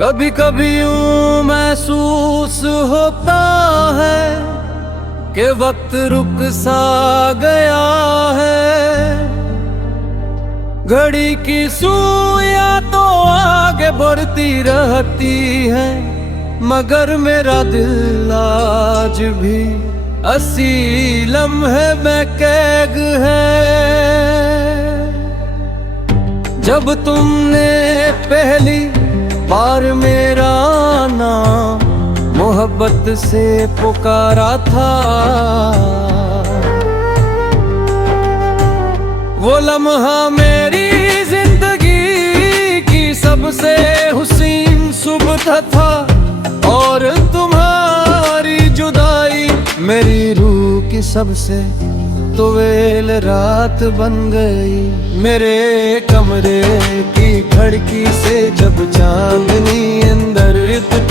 कभी कभी यूं महसूस होता है कि वक्त रुक सा गया है। घड़ी की सुइयां तो आगे बढ़ती रहती है, मगर मेरा दिल आज भी अस्सी लम्हे में कैद है। जब तुमने पहली बार मेरा नाम मोहब्बत से पुकारा था, वो लम्हा मेरी जिंदगी की सबसे हुसीन सुबह था। और तुम्हारी जुदाई मेरी रूह की सबसे तुवेल रात बन गई। मेरे कमरे की खिड़की से जब चांदनी अंदर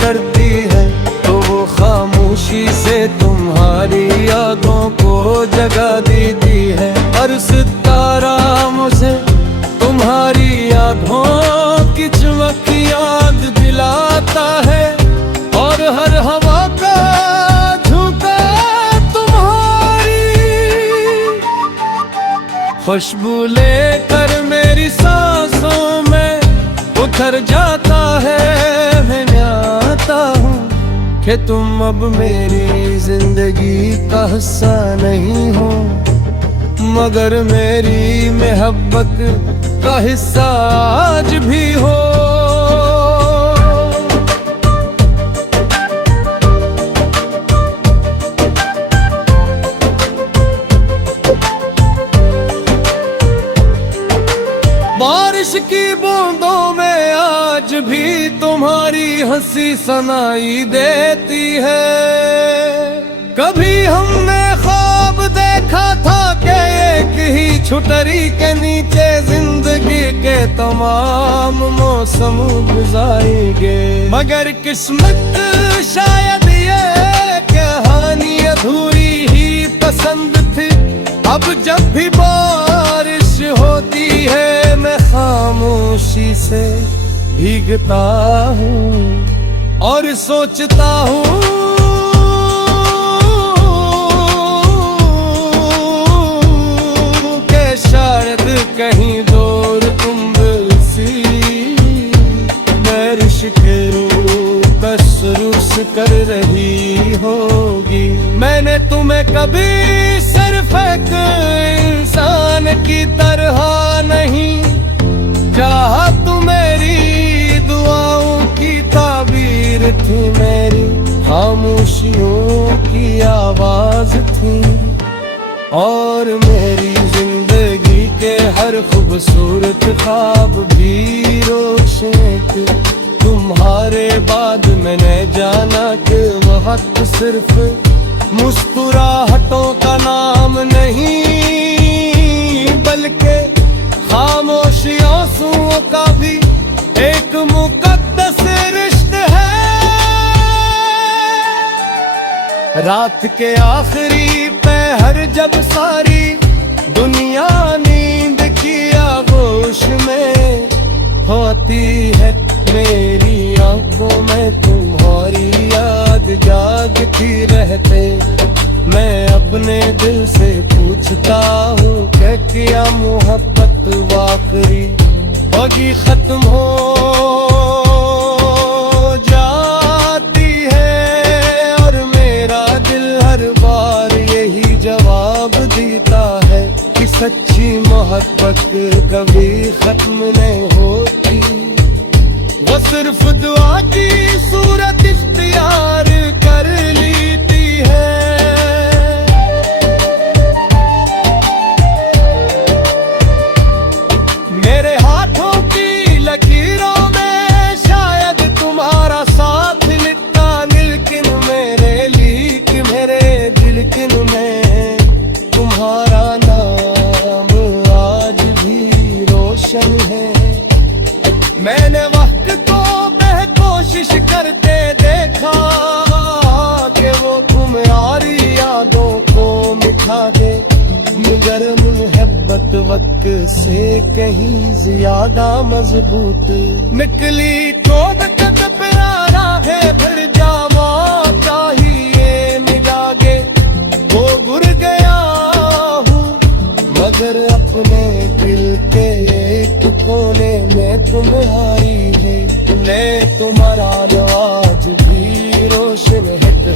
करती है, तो वो खामोशी से तुम्हारी यादों को जगा देती है। हर सितारा मुझे तुम्हारी यादों की चमक याद दिलाता है, और हर हवा का झोंका तुम्हारी खुशबू लेकर मेरी सांसों में उतर जाता है। मैं जानता हूँ कि तुम अब मेरी जिंदगी का हिस्सा नहीं हो, मगर मेरी मोहब्बत का हिस्सा आज भी हो। बारिश की बूंदों में आज भी तुम्हारी हंसी सुनाई देती है। कभी हमने ख्वाब देखा था कि एक ही छुटरी के नीचे जिंदगी के तमाम मौसम गुजारेंगे, मगर किस्मत शायद ये कहानी अधूरी ही पसंद थी। अब जब भी बारिश होती है, मैं खामोशी से भीगता हूँ और सोचता हूँ कि शायद कहीं दूर तुम सी बारिश के रूप बस कर रही होगी। मैंने तुम्हें कभी सिर्फ एक इंसान की तरह नहीं चाहा, तू मेरी दुआओं की ताबीर थी, मेरी खामोशियों की आवाज थी, और मेरी जिंदगी के हर खूबसूरत ख्वाब भी रोशन थे। तुम्हारे बाद मैंने जाना कि वक्त सिर्फ मुस्कुराहटों का नाम नहीं, बल्कि खामोशी आंसुओं का भी एक मुकद्दस रिश्ता है। रात के आखिरी पहर जब सारी दुनिया नींद की आगोश में होती है, मेरी आंखों में तुम्हारी याद जागती रहते। मैं अपने दिल से पूछता हूँ कि क्या मोहब्बत वाकई होगी खत्म हो जाती है, और मेरा दिल हर बार यही जवाब देता है कि सच्ची मोहब्बत कभी खत्म नहीं होती, वो सिर्फ दुआ की सूरत इख्तियार कर लेती है। मेरे हाथों की लकीरों में शायद तुम्हारा साथ लिखा, लेकिन मेरे लिख मेरे दिल में तुम्हारा नाम आज भी रोशन है। मैंने वक्त को कोशिश करते देखा कि वो तुम्हारी यादों को मिटा दे, मगर मोहब्बत वक्त से कहीं ज्यादा मजबूत निकली। तो करारा है फिर जावा चाहिए मिलागे वो गुर गया हूँ मगर अपने दिल के एक कोने में तुम्हारी है ने तुम्हारा आज भी रोशन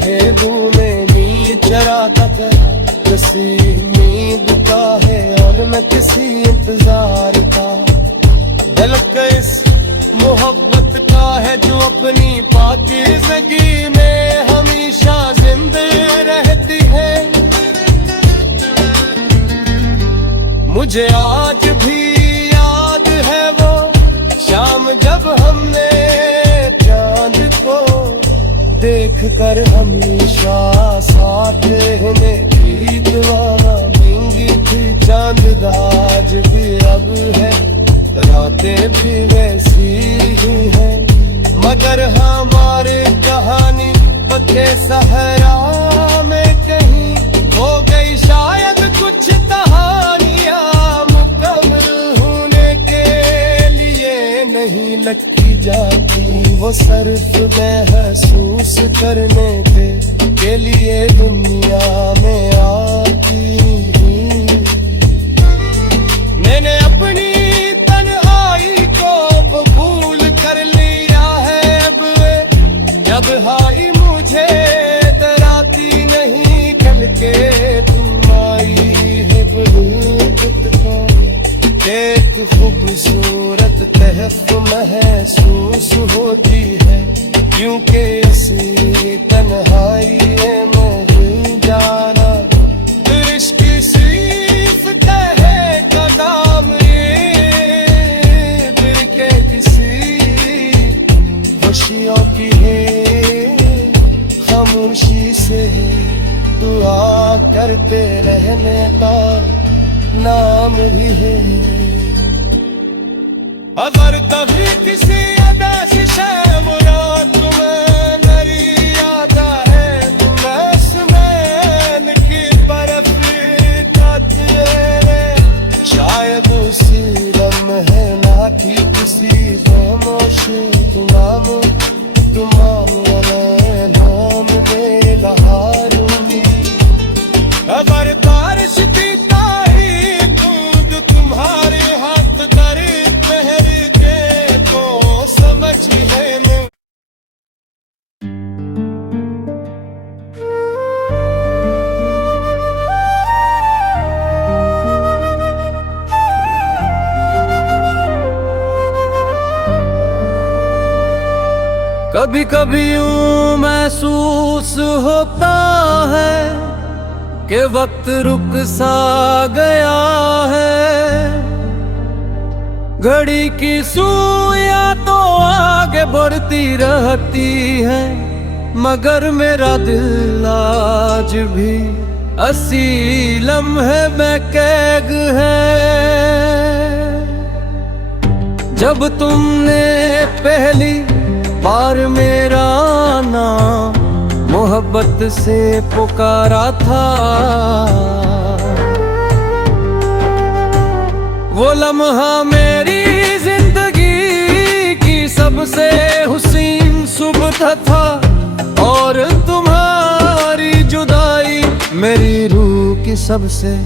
है दूं में नींद चराता कर किसी उम्मीद का है और मैं किसी इंतजार का झलक इस मोहब्बत का है जो अपनी पाकीज़गी में हमेशा जिंदा रहती है मुझे आज भी याद है वो शाम जब हमने चांद को देख कर हमेशा साथ रहने की दुआ मांगी थी चांद आज भी अब है रातें भी वैसी ही है मगर हमारी कहानी पथे सहरा में कहीं हो गई शायद कुछ कहानियां मुकम्मल होने के लिए नहीं लगती जाती वो सिर्फ महसूस करने के लिए दुनिया में आती मैंने अपनी जब हाई मुझे तराती नहीं कल के तुम आई है एक खूबसूरत तहफ महसूस होती है क्योंकि ऐसी तन्हाई है मैं जाना इश्क सिर्फ कहे का काम ये दिल के किसी खुशियों की है खामोशी से दुआ करते रहने का नाम ही है अगर कभी किसी अदासी शाम रात में मेरी आता है तो मैं सुमैन की बर्फ खाती है शायद उसी लम्हे ना की किसी खामोश तुम नाम में लहारूंगी अगर बारिश की ताही दूध तुम्हारे हाथ कर पहर के तो समझ लेना कभी कभी यूं महसूस होता है कि वक्त रुक सा गया है घड़ी की सुइयां तो आगे बढ़ती रहती है मगर मेरा दिल आज भी अस्सी लम्हे में कैद है जब तुमने पहली बार मेरा नाम मोहब्बत से पुकारा था वो लम्हा मेरी जिंदगी की सबसे हुसीन सुबह था और तुम्हारी जुदाई मेरी रूह की सबसे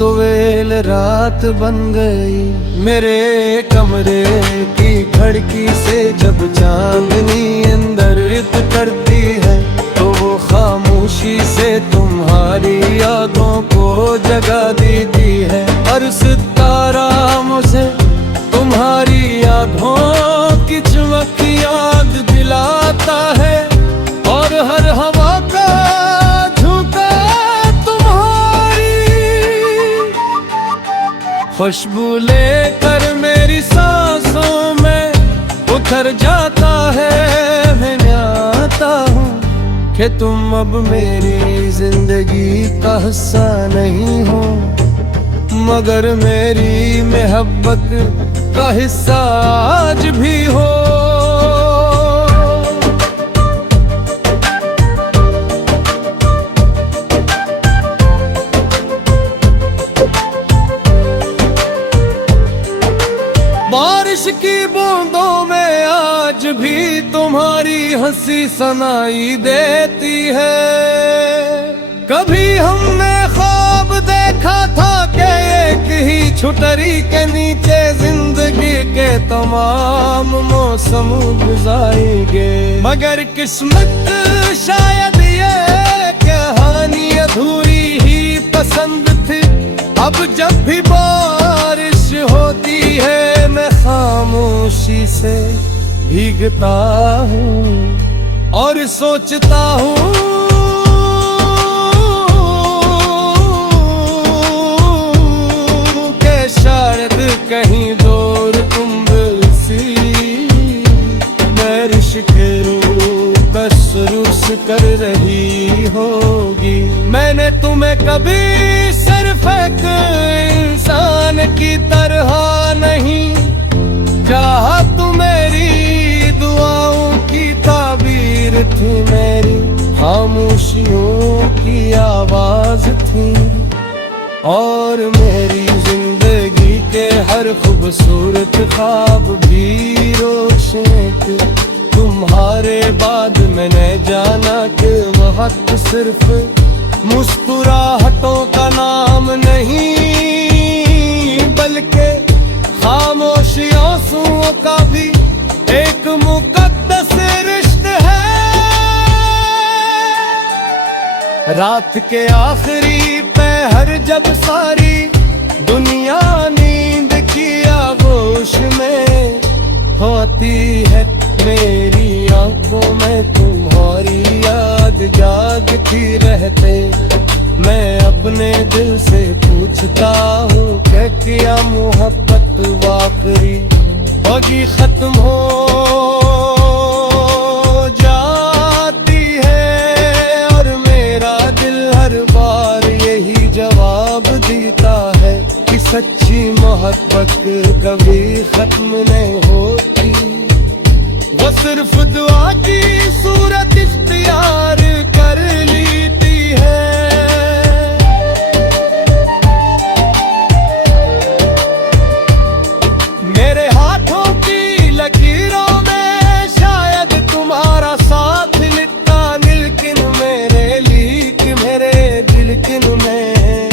तुवेल रात बन गई मेरे कमरे की खिड़की से जब चांदनी अंदर रित करती है तो वो खामोशी से तुम्हारी यादों को जगा देती है हर सितारा मुझे तुम्हारी यादों की चमक याद दिलाता है और हर हवा का खुशबू लेकर मेरी सांसों में उतर जाता है मैं आता हूँ कि तुम अब मेरी जिंदगी का हिस्सा नहीं हो मगर मेरी मोहब्बत का हिस्सा आज भी हो बारिश की बूंदों में आज भी तुम्हारी हंसी सुनाई देती है। कभी हमने ख्वाब देखा था कि एक ही छुटरी के नीचे जिंदगी के तमाम मौसम गुजारेंगे, मगर किस्मत शायद ये कहानी अधूरी ही पसंद थी। अब जब भी बारिश होती है मैं खामोशी से भीगता हूँ और सोचता हूँ कि शायद कहीं दूर तुम सी बारिश के रूप रुस कर रही होगी। मैंने तुम्हें कभी सिर्फ एक इंसान की तरह नहीं चाहा, तू मेरी दुआओं की ताबीर थी, मेरी खामोशियों की आवाज थी, और मेरी जिंदगी के हर खूबसूरत ख्वाब भी रोशन थे। तुम्हारे बाद मैंने जाना कि वक्त सिर्फ मुस्कुराहटों का नाम नहीं, बल्कि खामोशी आंसुओं का भी एक मुकद्दस रिश्ता है। रात के आखिरी पहर जब सारी दुनिया नींद की आगोश में होती है, मेरी आंखों में तुम्हारी याद जागती रहते। मैं अपने दिल से पूछता हूँ कि क्या मोहब्बत वाकई होगी खत्म हो जाती है, और मेरा दिल हर बार यही जवाब देता है कि सच्ची मोहब्बत कभी खत्म नहीं होती, वो सिर्फ दुआ की सूरत इख्तियार कर लेती है। मेरे हाथों की लकीरों में शायद तुम्हारा साथ लिखा, लेकिन मेरे लिख मेरे दिल में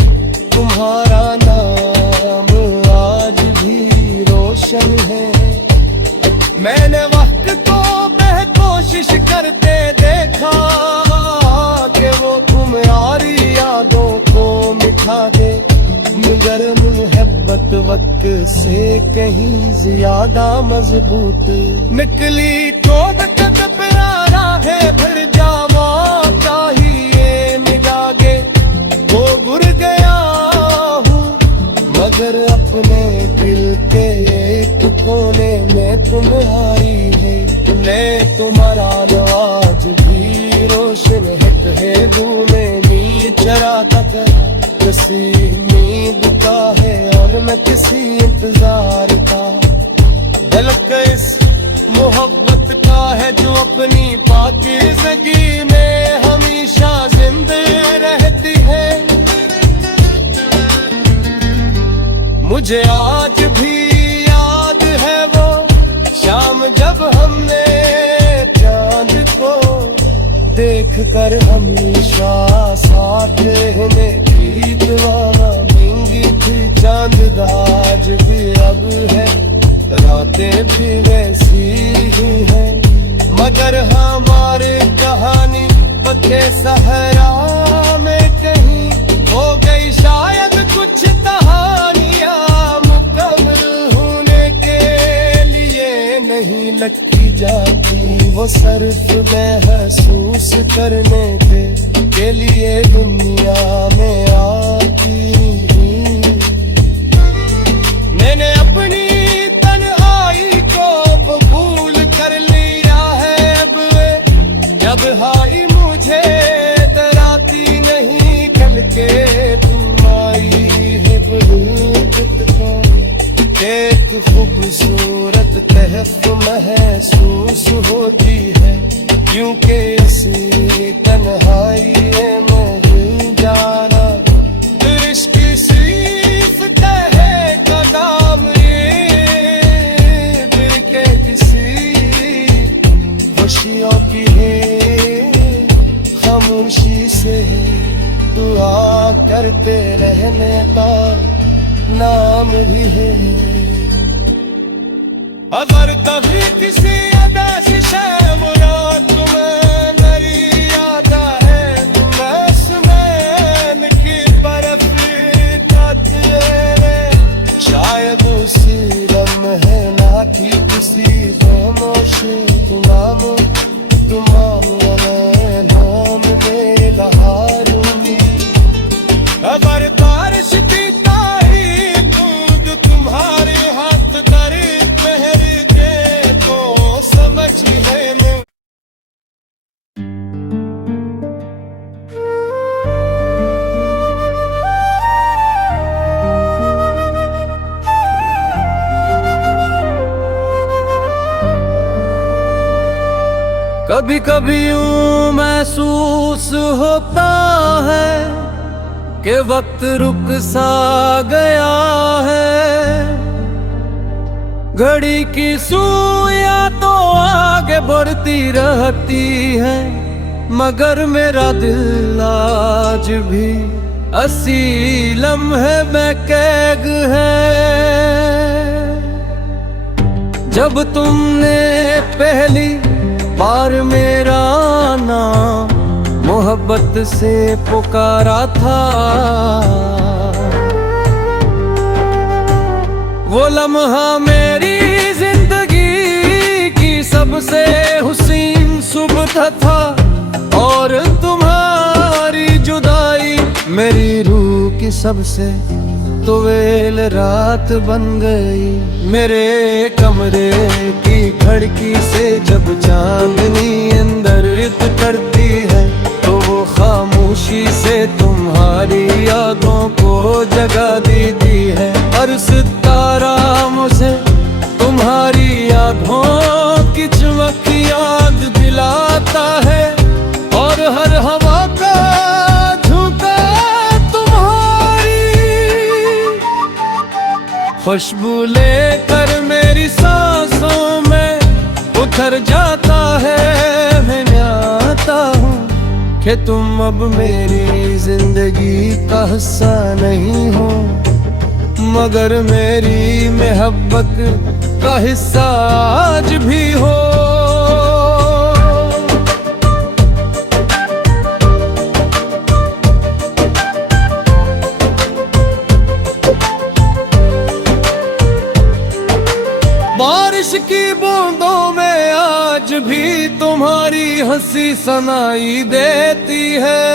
तुम्हारा नाम आज भी रोशन है। मैंने वक्त को कोशिश करते देखा कि वो तुम्हारी यादों को मिटा दे, मगर मोहब्बत वक्त से कहीं ज्यादा मजबूत निकली। चोट कद प्यारा है फिर जावा चाहिए मिलागे, वो गुर गया हूँ मगर अपने दिल के एक कोने में तुम्हारी है। तुम्हारा आज भी रोशन है में नींद चराता कर, किसी नींद का है और मैं किसी इंतजार का। झलक इस मोहब्बत का है जो अपनी पाकीज़गी में हमेशा जिंदा रहती है। मुझे आज भी याद है वो शाम जब हमने चांद को देख कर हमेशा साथ रहने की दुआ मांगी थी। चांद आज भी अब है, रातें भी वैसी ही है, मगर हमारी कहानी पथे सहरा में कहीं हो गई। शायद कुछ कहानियां मुकम्मल होने के लिए नहीं लगती जाती, वो सिर्फ महसूस करने के लिए दुनिया में आती। मैंने अपनी तन्हाई को कबूल कर लिया है अब, जब हाई मुझे डराती नहीं कल के तुम आई है। एक खूबसूरत तहफ महसूस होती है, क्योंकि इसी तन्हाई में ही जाना इश्क सीखता है कदम ये दिल के किसी की है खामोशी से, दुआ करते रहने का नाम भी है। अगर कभी किसी अदा से शर्म रात में मेरी याद है, तो मैं सुमैन की बर्फ का तेरे, शायद उसी लम्हे ना कि किसी खामोश तुमाम तुम्हारे नाम में लहारूंगी। अगर बारिश की तारी दूध तुम्हारे हाथ तर पहर के, तो समझ लेना। कभी कभी यूं महसूस होता है कि वक्त रुक सा गया है, घड़ी की सुइयां तो आगे बढ़ती रहती है, मगर मेरा दिल आज भी अस्सी लम्हे में कैद है। जब तुमने पहली बार मेरा नाम मोहब्बत से पुकारा था, वो लम्हा मेरी जिंदगी की सबसे हुसीन सुबह था, और तुम्हारी जुदाई मेरी रूह की सबसे तुवेल रात बन गई। मेरे कमरे की खिड़की से जब चांदनी अंदर रित करती है, तो वो खामोशी से तुम्हारी यादों को जगा देती है। हर सितारा मुझे तुम्हारी यादों की चमक याद दिलाता है, और हर हवा का झोंका तुम्हारी खुशबू लेकर मेरी सांसों में उतर जाता है। मैं जानता हूँ कि तुम अब मेरी जिंदगी का हिस्सा नहीं हो, मगर मेरी मोहब्बत का हिस्सा आज भी हो। बारिश की बूंदों में आज भी तुम्हारी हंसी सुनाई देती है।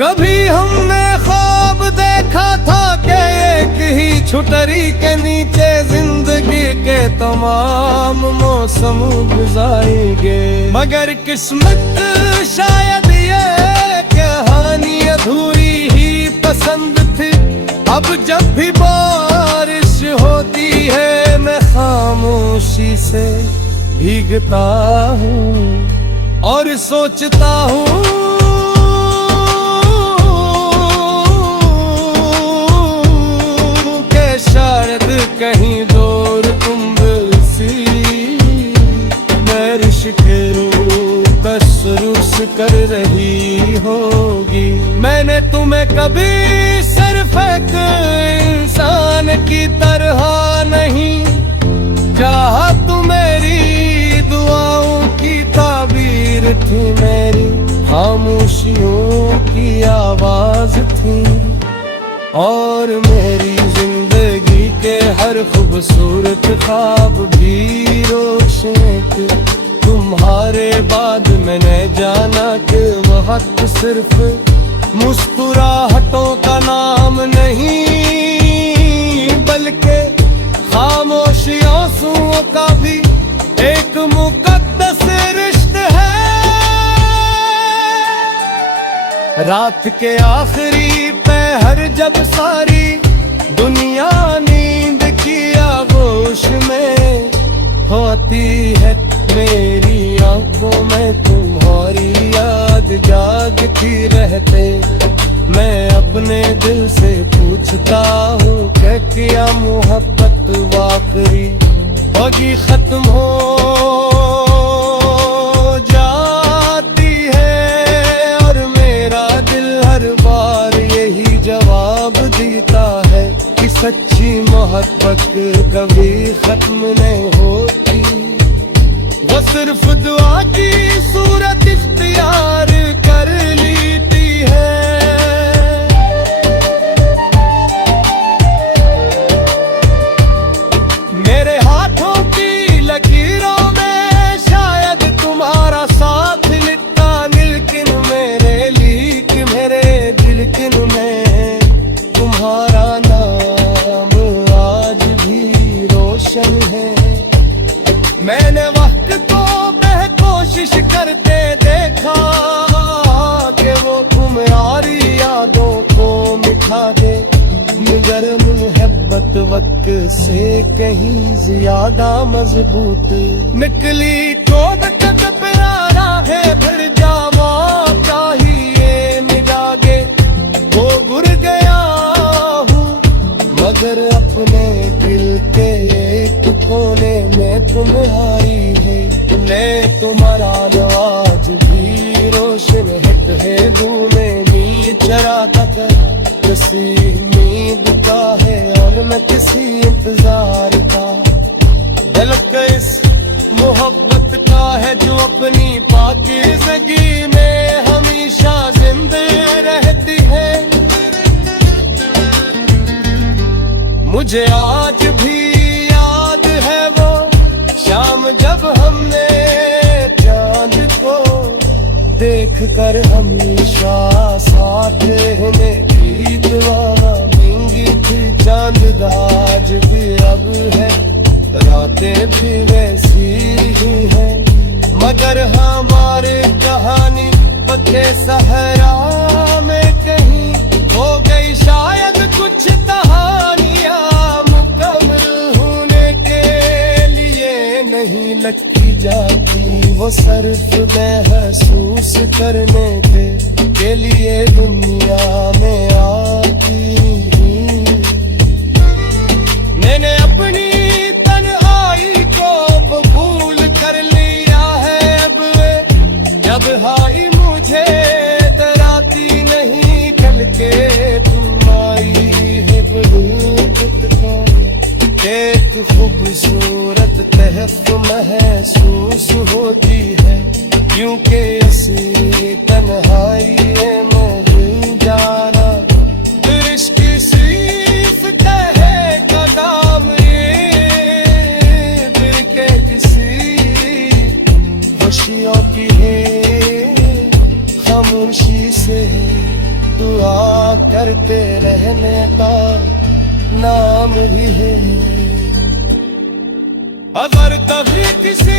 कभी हमने ख्वाब देखा था कि एक ही छुटरी के नीचे जिंदगी के तमाम मौसम गुजारेंगे, मगर किस्मत शायद ये कहानी अधूरी ही पसंद थी। अब जब भी बारिश होती है, मैं खामोशी से भीगता हूँ और सोचता हूँ कि शायद कहीं दूर तुम सी बारिश के रूप कसरूस कर रही होगी। मैंने तुम्हें कभी सिर्फ एक इंसान की तरह नहीं चाहा, तू मेरी दुआओं की ताबीर थी, मेरी खामोशियों की आवाज थी, और मेरी जिंदगी के हर खूबसूरत ख्वाब भी रोशन थे। तुम्हारे बाद मैंने जाना कि वक्त सिर्फ मुस्कुराहटों का नाम नहीं, बल्कि खामोशी आंसुओं का भी एक मुकद्दस रिश्ता है। रात के आखिरी पहर जब सारी दुनिया नींद की आगोश में होती है, मेरी आंखों में तुम्हारी याद जागती रहते। मैं अपने दिल से पूछता हूँ कि क्या मोहब्बत वाकई होगी खत्म हो सिर्फ दुआ की सूरत इख्तियार कर लीती है। मेरे हाथों की लकीरों में शायद तुम्हारा साथ लिखता, लेकिन मेरे लीक मेरे दिल किन में तुम्हारा नाम आज भी रोशन है। मैंने वक्त को कोशिश करते देखा कि वो तुम्हारी यादों को मिटा दे, मगर मोहब्बत वक्त से कहीं ज्यादा मजबूत निकली। चोट कद प्यारा है फिर जावा चाहिए मिलागे, वो गुर गया हूँ मगर अपने दिल के एक कोने में तुम्हारी है। तुम्हारा नवाज भी रोशन है दूं में नींद चराता कर, किसी उम्मीद का है और मैं किसी इंतजार का। झलक इस मोहब्बत का है जो अपनी पाकीज़गी में हमेशा जिंदा रहती है। मुझे आज भी याद है वो शाम जब हमने चांद को देख कर हमेशा साथ रहने की दुआ मांगी थी। चांद आज भी अब है, रातें भी वैसी ही है, मगर हमारे कहानी पथे सहरा में कहीं हो गई शायद कुछ कहानियां मुकम्मल होने के लिए नहीं लगती जाती। वो सिर्फ महसूस करने के लिए दुनिया में आती। मैंने अपनी तन्हाई को कबूल कर लिया है अब, जब हाई मुझे तराती नहीं कल के तुम आई है। एक खूबसूरत तहफ महसूस होती है, क्योंकि ऐसी तन्हाई में जाना इश्क सीखता है का काम। दिल के किसी खुशियों की है खामोशी से दुआ करते रहने का नाम ही है। अगर कभी किसी